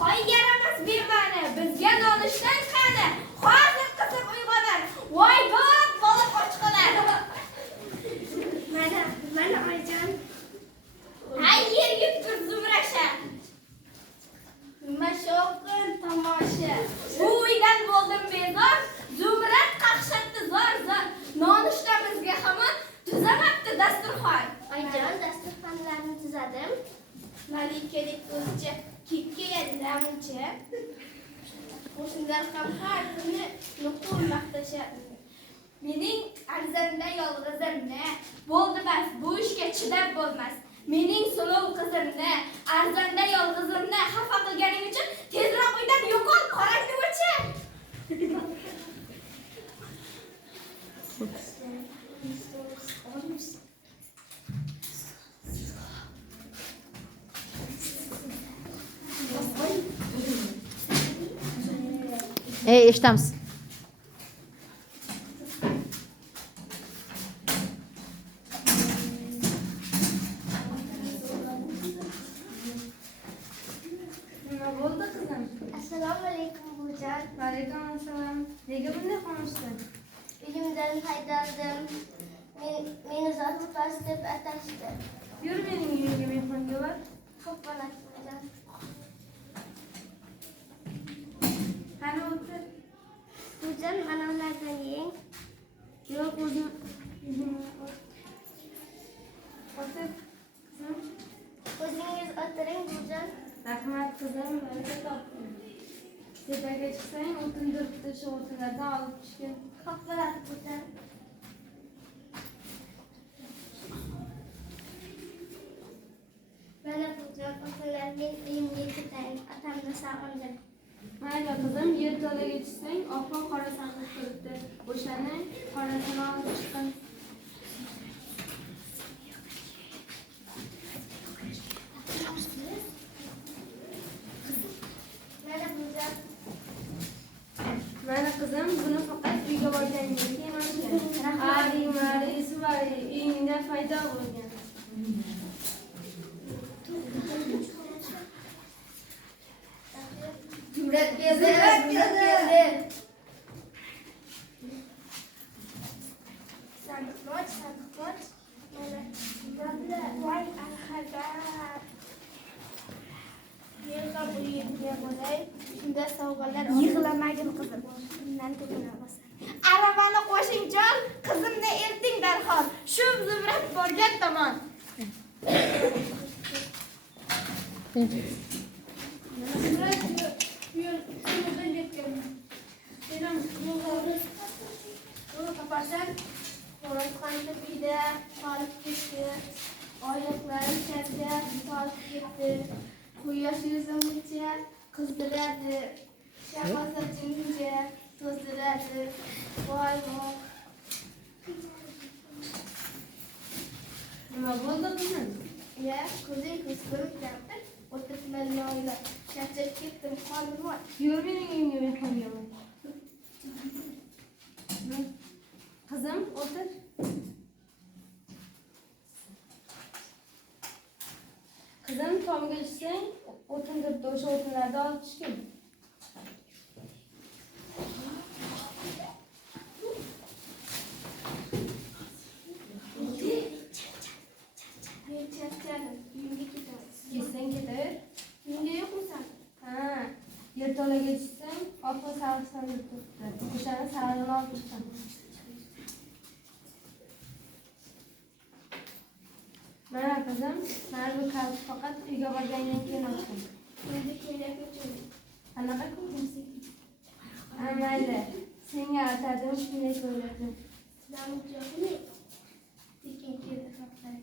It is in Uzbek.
Hoy yaramaz bema'ni, bizga nonishdan qani. Hozir qizim uyg'onar. Voy dod bo'lib qochqilar. Mana Ayjon. Ay yerga tur Zumrasha. Nima shovqin tomosha. Bu uydan bo'ldim bezor. Zumrat qaqshatdi zor. Nonushtamizga hamon tuzamabdi dasturxon. Ayjon dasturxonlarni tuzadim. Malikalik o'zicha kekka yadilamuncha. O'shandan ham har kuni nuqul maqtashadi. Mening arzimda yolg'izimni bo'ldi bas, bu ishga chidab bo'lmas. Mening sulov qizimni, arzimda yolg'izimni xafa qilganing uchun tezroq uydan yo'qol, qorangni o'chi. Eshitamiz. Nima bo'ldi qizim? Assalomu alaykum buvijon. Va alaykum assalom. Nega bunday qilishdi? Uyimdan haydaldim. Meni Zotipas deb atashdi. Yur mening uyimga mehmonga bor. Xo'p, bo'ladi buvijon. Qani o'tir. Buvijon, mana ulardan yeng. Yo'q, o'zim. O'tir. Qizim. O'zingiz o'tiring buvijon. Rahmat qizim, baraka toping. Tepaga chiqsang, o'tin turibdi, shu o'tinlardan olib tushgin. Xo'p, bo'ladi buvijon. Mana buvijon, o'tinlar men uyimga ketayin. Otamni sog'indim. Mayli qizim, yerto'laga chiqsang, oppoq qora sandiq turibdi. O'shani qorasini olib chiqing. Mana buvijon. Mana qizim, buni faqat uyga borganingdan keyin olishgan. Mari, suvari, uyingda paydo bo'lgan. Jumrat keldi. Sandiqmoch. Mana voy alxabar. Yerga bu yerga bo'lay. Shunda sovg'alar Yig'lamagin qizim. Undan to'lanamas. Aravani qo'shing jon, qizimni elting darhol. Shu Zumrat borgan tomon. Zumrat yo'ldan ketgan. Selam, yo'lda papasan. Qo'rqoncha uyda qolib ketdi. Oyoqlari katta qolib ketdi. Quyosh yuzimcha qizdiradi. Shahozadimcha to'zdiradi. Voy. Nima bo'ldi qizim? Ya, ko'zing ko'rib turibdi. O'tiribman noila. Charchab ketdim, qonim bor. Yur mening uyimga mehmonga bor. Qizim, o'tir. Qizim, tomga tushsang, o'tin turibdi, o'sha o'tinlarni olib tushgin. Men charchadim. Uyimga ketamiz. Ketsang ketaver. Uyimga yo'qmisan? Ha, yerto'laga tushsang, oppoq sariq sandiq turibdi. O'shani sarig'ini olib chiqasan. Mana qizim, mana bu kalt faqat uyga borgandan keyin olsin. Endi ko'ylakni cho'zing. Qanaqa ko'rsinki? Ha, mayli. Senga atadim shunday ko'ylakni. Sizlarni jo'qini. Tekin keldi haqlar.